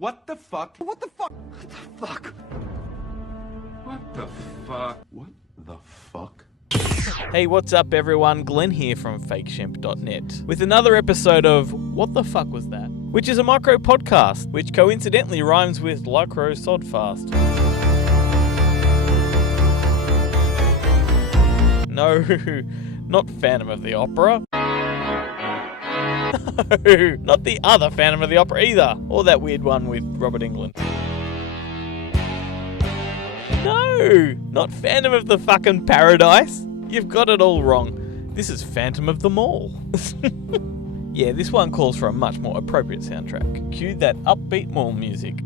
What the fuck? What the fuck? What the fuck? What the fuck? What the fuck? Hey, what's up everyone? Glenn here from fakeshemp.net with another episode of What the Fuck Was That? Which is a micro podcast, which coincidentally rhymes with Lycro Sodfast. No, not Phantom of the Opera. No, not the other Phantom of the Opera either, or that weird one with Robert Englund. No, not Phantom of the fucking Paradise. You've got it all wrong. This is Phantom of the Mall. Yeah, this one calls for a much more appropriate soundtrack. Cue that upbeat mall music.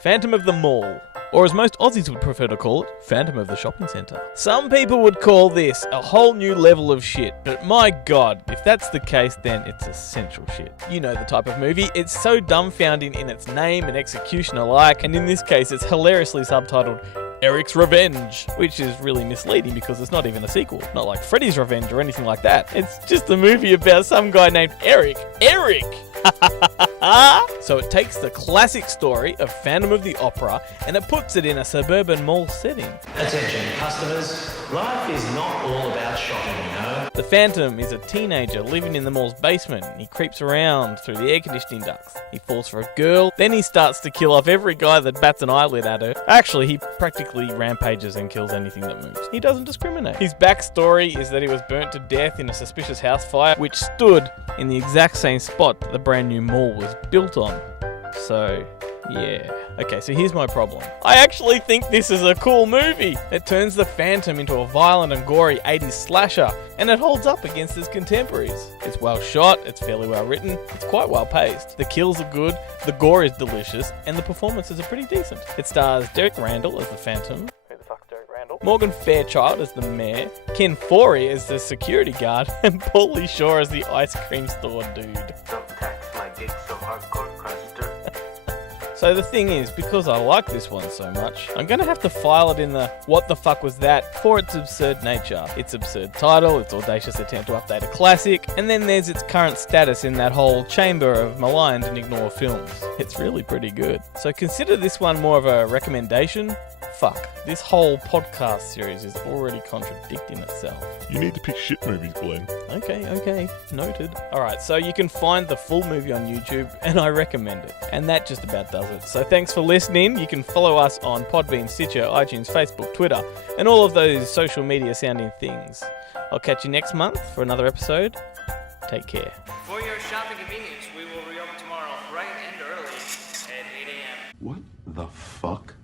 Phantom of the Mall. Or as most Aussies would prefer to call it, Phantom of the Shopping Centre. Some people would call this a whole new level of shit, but my god, if that's the case, then it's essential shit. You know the type of movie, it's so dumbfounding in its name and execution alike, and in this case it's hilariously subtitled Eric's Revenge, which is really misleading because it's not even a sequel. Not like Freddy's Revenge or anything like that. It's just a movie about some guy named Eric. Eric! So it takes the classic story of Phantom of the Opera and it puts it in a suburban mall setting. Attention customers, life is not all about shopping, you know. The Phantom is a teenager living in the mall's basement. He creeps around through the air conditioning ducts. He falls for a girl, then he starts to kill off every guy that bats an eyelid at her. Actually, he practically rampages and kills anything that moves. He doesn't discriminate. His backstory is that he was burnt to death in a suspicious house fire, which stood in the exact same spot that the brand new mall was built on. So, yeah. Okay, so here's my problem. I actually think this is a cool movie. It turns the Phantom into a violent and gory 80s slasher, and it holds up against its contemporaries. It's well shot, it's fairly well written, it's quite well paced. The kills are good, the gore is delicious, and the performances are pretty decent. It stars Derek Randall as the Phantom. Who the fuck's Derek Randall? Morgan Fairchild as the mayor, Ken Forey as the security guard, and Paulie Shaw as the ice cream store dude. Don't tax my dick so hardcore, Custer. So the thing is, because I like this one so much, I'm going to have to file it in the what the fuck was that for its absurd nature. Its absurd title, its audacious attempt to update a classic, and then there's its current status in that whole chamber of maligned and ignored films. It's really pretty good. So consider this one more of a recommendation. Fuck, this whole podcast series is already contradicting itself. You need to pick shit movies, Glenn. Okay, noted. Alright, so you can find the full movie on YouTube, and I recommend it. And that just about does it. So thanks for listening. You can follow us on Podbean, Stitcher, iTunes, Facebook, Twitter, and all of those social media sounding things. I'll catch you next month for another episode. Take care. For your shopping convenience, we will reopen tomorrow bright and early at 8 a.m. What the fuck?